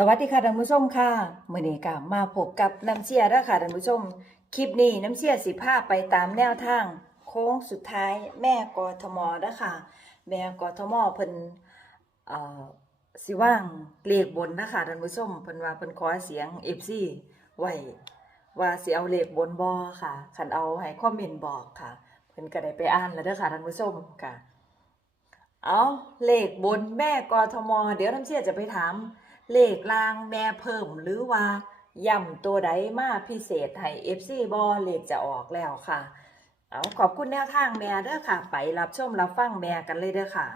สวัสดีค่ะท่านผู้ชมค่ะมื้อนี้ก็มาพบกับน้ำเชียร์เด้อค่ะท่านผู้ชม คลิปนี้น้ำเชียร์สิพาไปตามแนวทาง โค้งสุดท้ายแม่กทมเด้อค่ะ แม่กทมเพิ่นเอ่อสิว่างเลขบนนะคะท่านผู้ชมเพิ่นว่าเพิ่นขอเสียง FC ไว้ว่าสิเอาเลขบนบ่ค่ะคันเอาให้คอมเมนต์บอกค่ะ เพิ่นก็ได้ไปอ่านแล้วเด้อค่ะท่านผู้ชมค่ะ เอาเลขบนแม่กทม เดี๋ยวน้ำเชียร์จะไปถาม เลขลางแม่เพิ่มหรือว่าย่ำตัวใดมาพิเศษให้ FC บอเลขจะออกแล้วค่ะ เอาขอบคุณแนวทางแม่เด้อค่ะ ไปรับชมรับฟังแม่กันเลยเด้อค่ะ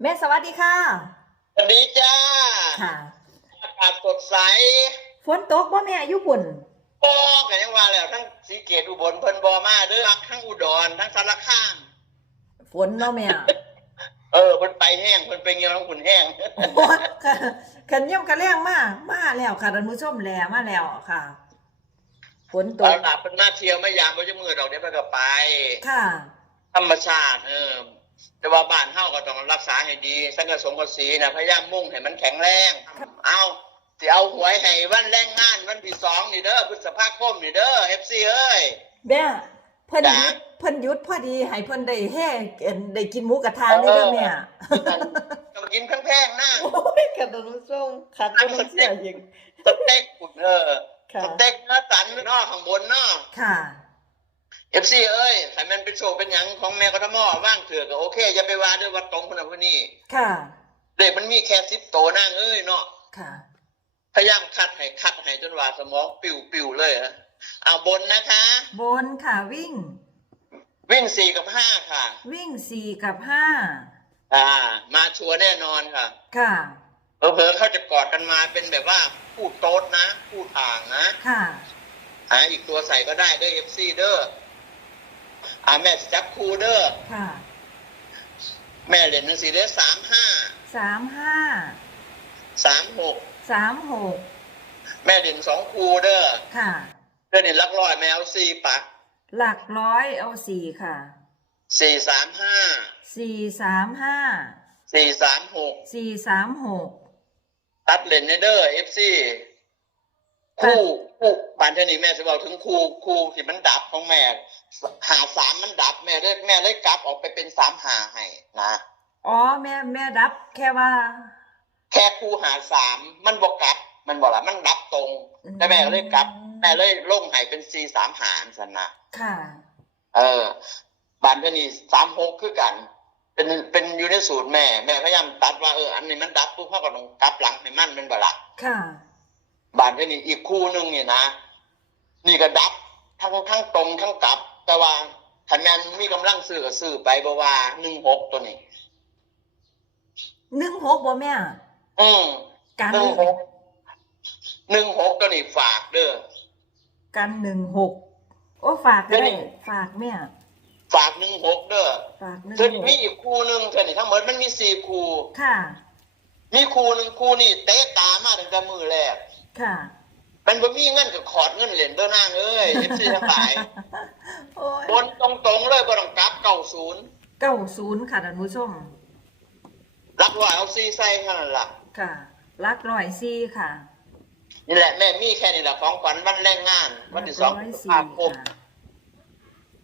แม่สวัสดีค่ะสวัสดีจ้าค่ะอากาศสดใสฝนตกบ่แม่อยู่ปุ่นปอกันยังว่าแล้วทั้งสีเกตอุบลเพิ่นบอมาเด้อทั้งอุดรทั้งสารคามฝนเนาะแม่ เออเพิ่นไปแห้งเพิ่นไปเงี้ยวทั้งขุนแห้งโอ้ค่ะขันย่ำกระแรงมามาแล้วค่ะท่านผู้ชมแลมาแล้วค่ะฝนตตอนกหลับเพิ่นมาเที่ยวไม่ยามบ่จะมือดอกเดี๋ยวเพิ่นก็ไป ค่ะ ธรรมชาติเออแต่ว่าบ้านเฮาก็ต้องรักษาให้ดีสังกะสงกะสีนะพยายามมุ่งให้มันแข็งแรง เอาสิเอาหวยให้วันแรงงานวันที่สองนี่เด้อพฤษภาคมนี่เด้อ FC เอ้ยแม่เพิ่นหจ๋ายุดเพิ่นหยุดพอดีให้เพิ่นได้แห้เอิ่นได้กินหมูกระทะนี่เด้อแม่ต้องกินแพงๆนะโอ้ยกระโดดส่งคักก็ต้องเสียยิงสเต็กกุดเออค่ะสเต็กเนื้อสันเนอกข้างบนเนอกค่ะเอฟซีเอ้ยใครมันเป็นโชว์เป็นหยังของแม่กทมว่างเถื่อก็โอเคอย่าไปว่าด้วยว่าตรงคนนั้นคนนี้ค่ะเด็กมันมีแค่สิบโตวนั่งเอ้ยเนาะค่ะ พยายามคัดให้คัดให้จนว่าสมองปิวปิวๆเลยฮะ เอาบนนะคะ บนค่ะวิ่ง วิ่งสี่กับห้าค่ะ วิ่งสี่กับห้าอ่า มาชัวร์แน่นอนค่ะ ค่ะเผลอๆเขาจะกอดกันมาเป็นแบบว่าคู่โต๊ดนะคู่ทางนะค่ะหาอีกตัวใส่ก็ได้เด้อเอฟซีเด้ออ่าแม่สิจับคู่เด้อค่ะแม่เล่นหนังสือเด้อสามห้าสามห้าสามหกสามหกแม่เด่นสองคูเด้อค่ะ เด้อเด่นลักร้อยแมวสี่ปะหลักร้อยเอาสี่ค่ะสี่สามห้าสี่สามห้าสี่สามหกสี่สามหกตัดเลนเด้อเอฟซีคู่คู่ปานเทานี้แม่จะบอกถึงคู่คู่ที่มันดับของแม่ หาสามมันดับแม่เลยแม่เลยกลับออกไปเป็นสามหาให้นะอ๋อแม่แม่รับแค่ว่า แค่คู่หาสามมันบอกกลับ มันบอกละมันดับตรงแต่แม่ก็เลยกลับ แม่เลยลงให้เป็นซีสามหารสันนะค่ะ เออบานเทานี้สามหกคือกัน เป็นเป็นอยู่ในสูตรแม่ แม่พยายามตัดว่าเอออันนี้มันดับปุ๊บเขาก็ต้องกลับหลังให้มันเป็นบละค่ะ บานเทานี้อีกคู่หนึงเนี่ยนะ นี่ก็ดับทั้งทั้งตรงทั้งกลับ แต่ว่าคะแนนมีกำลังซื้อก็ซื้อไปบว่าหนึ่งหกตัวนี้หนึ่งหกบ่แม่อืมกันหนึ่งหกหนึ่งหกตัวนี้ฝากเด้อ กันหนึ่งหกโอ้ฝากก็เดี๋ยวได้นี้ฝากแม่ฝากหนึ่งหกเด้อฝากหนึ่งเธอหกมีอีกคู่หนึ่งเธอนี่ทั้งหมดมันมีสี่คู่ค่ะ มีคู่หนึ่งคู่นี่เตะตามาตั้งแต่มือแรกค่ะมันบ่มีเงินกับขอดเงินเหรียญเด้อนางเอ้ยเอฟซีทั้งหลายโอ้ยบนตรงๆเลยบ่ต้องกลับเก้าศูนย์เก้าศูนย์ค่ะท่านผู้ชมรักว่าเอาซีใส่เท่านั้นล่ะค่ะลักร้อยซี่ค่ะ นี่แหละแม่มีแค่นี้แหละของขวัญวันแรงงาน วันที่สองลักพฤร้ยษสี่ภาคมค่ะ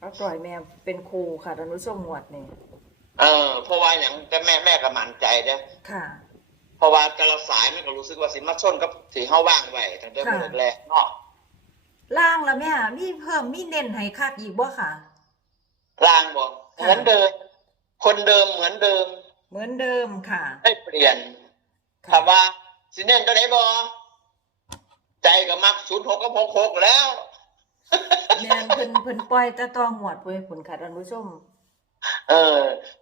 ลักร้อยแม่เป็นครูค่ะท่านผู้ชมหมวดนี่เออเพราะว่าอย่างแต่แม่แม่ก็มั่นใจเด้อค่ะเพราะว่าแต่ละสายมันก็รู้สึกว่าสิมาชนกับสีเฮาว่างไว้ตั้งแต่มื้อแรกเนาะล่างละแม่มีเพิ่มมีเน้นให้คักอีกบ่ค่ะล่างบ่เหมือนเดิม คนเดิมเหมือนเดิม เหมือนเดิมค่ะ ไม่เปลี่ยนถามว่าสิเน้นตัวไหนบ่ ใจก็มัก06กับ66แล้วแม่นเพิ่นเพิ่นปล่อยแต่ตองหวดเพิ่นคุณค่ะท่านผู้ชม เออ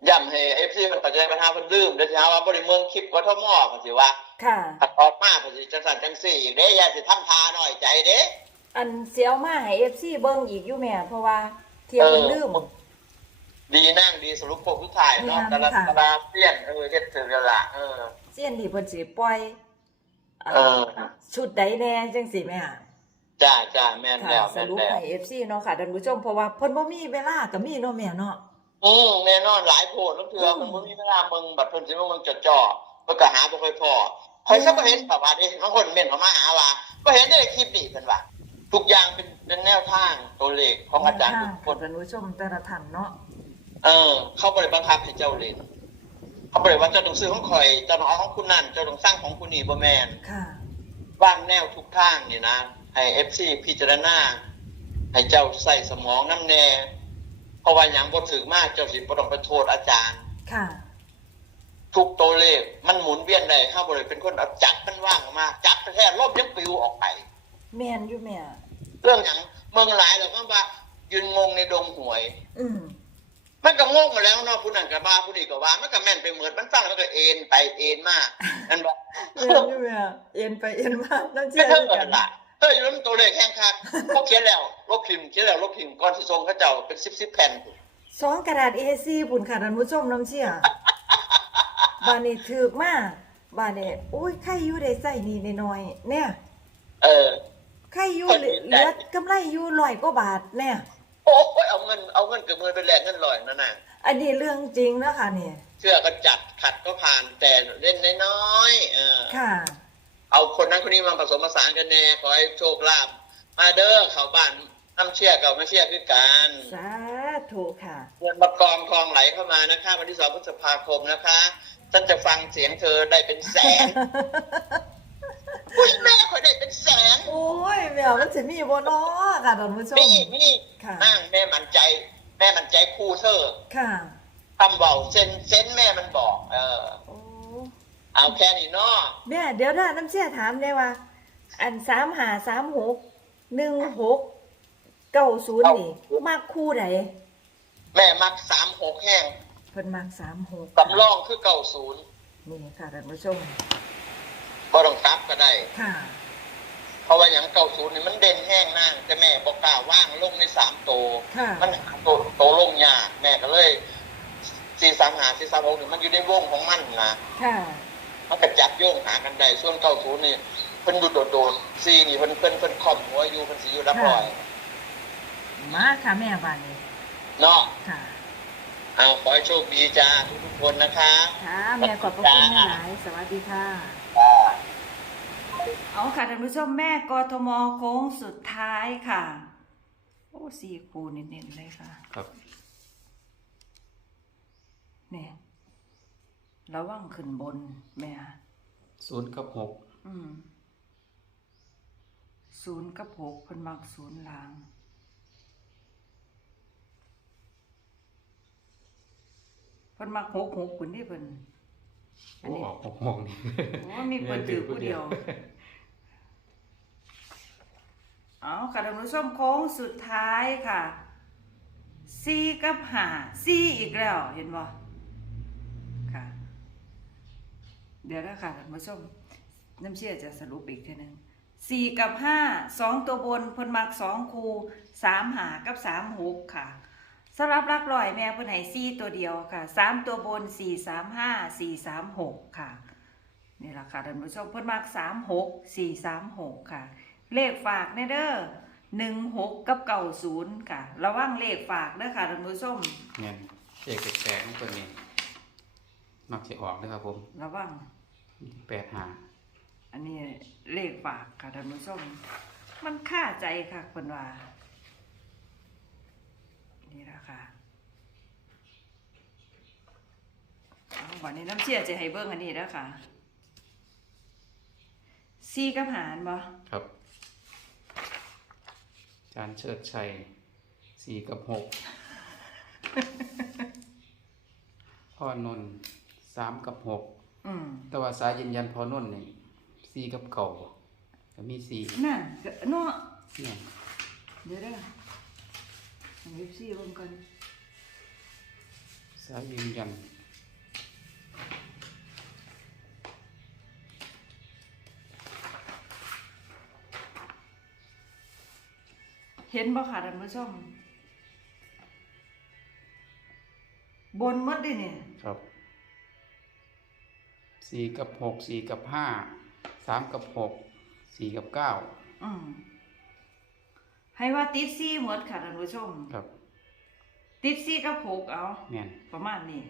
ย้ำให้ FC มันปัจจัยปัญหาเพิ่นลืมเดี๋ยวสิหาว่าบ่ได้เมืองคลิปกทมก็สิว่าค่ะถ้าออกมาก็สิจังซั่นจังซี่อีกเด้อย่าสิทำทาน้อยใจเด้อันเสียวมาให้ FC เบิ่งอีกอยู่แม่เพราะว่าเที่ยวเพิ่นลืม ดีนั่งดีสรุปโคกทุกถ่ายเนาะแม่นแต่ละค่ะ แต่ละเสี้ยนเออเฮ็ดถือกันละเออ เสี้ยนที่เพิ่นสิปล่อย เอ่เอออชุดใดแน่จังสิแม่จ้าจ้าแม่นค่ะแล้วสแม่นรุปแล้วให้ FC เนาะค่ะท่านผู้ชมเพราะว่าเพิ่นบ่มีเวลาก็มีเนาะแม่เนาะ อืมแน่นอนหลายโพดแล้วเถื่อมันบ่มีเวลาเบิ่งบัดเพิ่นสิมาเบิ่งจ่อๆเพิ่นก็หาบ่ค่อยพอข่อยก็บ่เห็นแบบว่าเด้บางคนเม่นเข้ามาหาว่าบ่เห็นได้คลิปนี้เพิ่นว่าทุกอย่างเป็นเป็นแนวทางตัวเลขของอาจารย์ทุกคน ท่านผู้ชมแต่ละท่านเนาะ เออ เขาบ่ได้บังคับให้เจ้าเล่น เขาบ่ได้ว่าเจ้าต้องซื้อของข่อยเจ้าต้องเอาของคุณนั่นเจ้าต้องสร้างของคุณนี่บ่แม่นค่ะวางแนวทุกทางนี่นะให้ FC พิจารณาให้เจ้าใส่สมองน้ำแน่เพราะว่าหยังบ่ถึงมากเจ้าสิบ่ต้องไปโทษอาจารย์ ค่ะ ทุกตัวเลขมันหมุนเวียนได้ข้าบริเป็นคนเอาจับมันว่างออกมา จับไปแท้ลบยังปลิวออกไป แม่นอยู่แม่เรื่องอย่างเมืองหลายเราก็ว่ายืนงงในดงหวย อืม มันก็งงมาแล้วเนาะผู้นั้นก็ว่าผู้นี้ก็ว่า มันก็แม่นไปเหมือนมันฟังแล้วมันก็เอ็นไปเอ็นมานั่นบอกแม่นอยู่แม่เอ็นไปเอ็นมาน้ำเชื่ไม่อเท่าด้วยกักันนละเฮ้ยแล้วมันตัวเลขแห้งคักเขาเขียนแล้วลบพิมพ์เขียนแล้วลบพิมพ์ก่อนที่ทรงเขาเจ้าเป็นสิบสิบแผ่นสองกระดาษ A4 ปุ่นค่ะท่านผู้ชมน้ำเชื่อบานนี้ถือกมาบานนี้อุ้ยไข่อยู่ได้ใส่นี่น้อยๆเนี่ย เออไข่อยู่เหลือเหลือกำไรอยู่ร้อยกว่าบาทเนี่ยโอ้ย เอาเงินเอาเงินกับเงินไปแลกเงินลอยนั่นน่ะอันนี้เรื่องจริงนะคะเนี่ยเชื่อก็จัดขัดก็ผ่านแต่เล่นน้อยๆเออค่ะ เอาคนนั้นคนนี้มาผสมผสานกันแน่ขอให้โชคลาภมาเด้อเขาบ้านน้ำเชี่ยกับไม่เชี่ยคือกันสาธุค่ะเงินมากองทองไหลเข้ามานะคะวันที่สองพฤษภาคมนะคะฉันจะฟังเสียงเธอได้เป็นแสนอุ้ยแม่ขอได้ เป็นแสนโอ้ยแมวมันจะมีบ่เนาะค่ะท่านผู้ชม นี่นี่ค่ะ นั่งแม่มั่นใจ แม่มั่นใจครูเธอค่ะทำเบาเซนเซนแม่มันบอก เออ โอ้เอาแค่นี้เนาะแม่เดี๋ยวนะน้ำเชื่อถามได้ว่า อันสามหาสามหกหนึ่งหกเก้าศูนย์นี่มากคู่ไหนแม่มักสามหกแห้งเพิ่นมากสามหกสำรองคือเก่าศูนย์นี่ค่ะท่านผู้ชมบ่ต้องกลับก็ได้ค่ะ เพราะว่าอย่างเก่าศูนย์นี่มันเด่นแห้งนั่งแต่แม่บอกกล้าว่างลงในสามโต ค่ะ มันหาโตโตลงยากแม่ก็เลยสี่สามหาสี่สามหกนี่มันอยู่ในวงของมันนะค่ะ มันก็จับโยงหากันได้ส่วนเก่าศูนย์นี่เพิ่นดูโดดๆซีนี่เพิ่นเพิ่นเพิ่นคอมหัวอยู่เพิ่นสิอยู่รับรอยมาค่ะแม่บานนี้เนาะค่ะ เอาขอให้โชคดีจ้าทุกๆคนนะคะ ค่ะ แม่ขอบพระคุณหลายๆสวัสดีค่ะ เอาค่ะท่านผู้ชมแม่กทมโค้งสุดท้ายค่ะ โอ้สี่คูเน้นๆเลยค่ะ ครับ เนี่ยระวังขึ้นบนแม่ศูนย์กับหกอืมศูนย์กับหกเพิ่นมักศูนย์ลาง เพิ่นมักหกหกคุณนี่เพิ่น อันนี้ออกหกโมงนี่โอ้มีเพิ่นถือผู้เดียว เอาค่ะท่านผู้ชมโค้งสุดท้ายค่ะซีกับหาซีอีกแล้วเห็นบ่ค่ะ เดี๋ยวนะค่ะท่านผู้ชมน้ำเชื่อจะสรุปอีกทีหนึ่งสี่กับห้าสองตัวบนเพิ่นมักสองคูสามหากับสามหกค่ะ สำหรับรักร้อยแม่เพิ่นให้สี่ตัวเดียวค่ะสามตัวบนสี่สามห้าสี่สามหกค่ะนี่แหละค่ะท่านผู้ชมเพิ่นมักสามหกสี่สามหกค่ะ เลขฝากเนเด้อหนึ่งหกกับเก่าศูนย์ค่ะ ระวังเลขฝากเด้อค่ะท่านผู้ชมเงินเจ๊แตกๆของตัวนี้ มักจะออกนะครับผมระวังแปดหาอันนี้เลขฝากค่ะท่านผู้ชมมันค่าใจค่ะคนว่า นี่ละค่ะเอา วันนี้น้ำเชี่ยจะให้เบิ้งอันนี้แล้วค่ะซีกับหารบ่ครับ จานเชิดชัยสี่กับหกพ่อนนท์สามกับหกอืมแต่ว่าสายยืนยันพ่อนนท์นี่สี่กับเก่าก็มีสี่นั่นก็เนาะเนี่ยเดี๋ยวเด้อทำเอฟซีเบิ่งก่อนสายยืนยัน เห็นบ่ค่ะท่านผู้ชม บนหมดดิเนี่ย ครับสี่กับหกสี่กับห้าสามกับหกสี่กับเก้าอืมให้ว่าติดซี่หมดค่ะท่านผู้ชม ครับ ติดสี่กับหกเอาแม่นประมาณนี้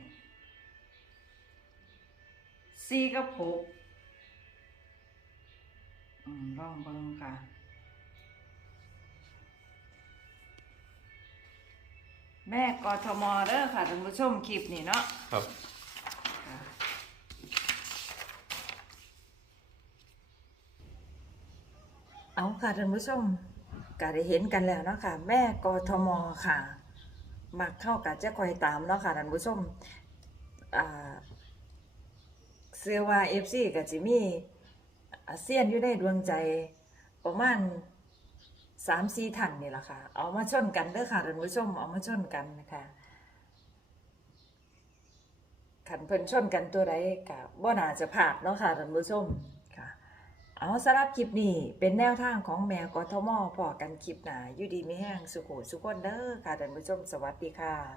สี่กับหกอืมลองเบิ่งค่ะ แม่กทมเด้อค่ะท่านผู้ชมคลิปนี่เนาะครับ เอาค่ะท่านผู้ชมก็ได้เห็นกันแล้วเนาะค่ะ แม่กทมค่ะ มักเข้ากับจะคอยตามเนาะค่ะท่านผู้ชมอ่าเสื้อว่าเอฟซีกับจิมีอาเซียนอยู่ในดวงใจประมาณ สามสี่ท่านนี่แหละค่ะ เอามาชนกันเด้อค่ะท่านผู้ชมเอามาชนกันนะคะขันเพิ่นชนกันตัวใดกับบ่น่าจะผ่านเนาะค่ะท่านผู้ชมค่ะ เอาสำหรับคลิปนี้เป็นแนวทางของแมวกทมพอกันคลิปหนาอยู่ดีไม่แห้งสุโขสุขคนเด้อค่ะท่านผู้ชม สวัสดีค่ะ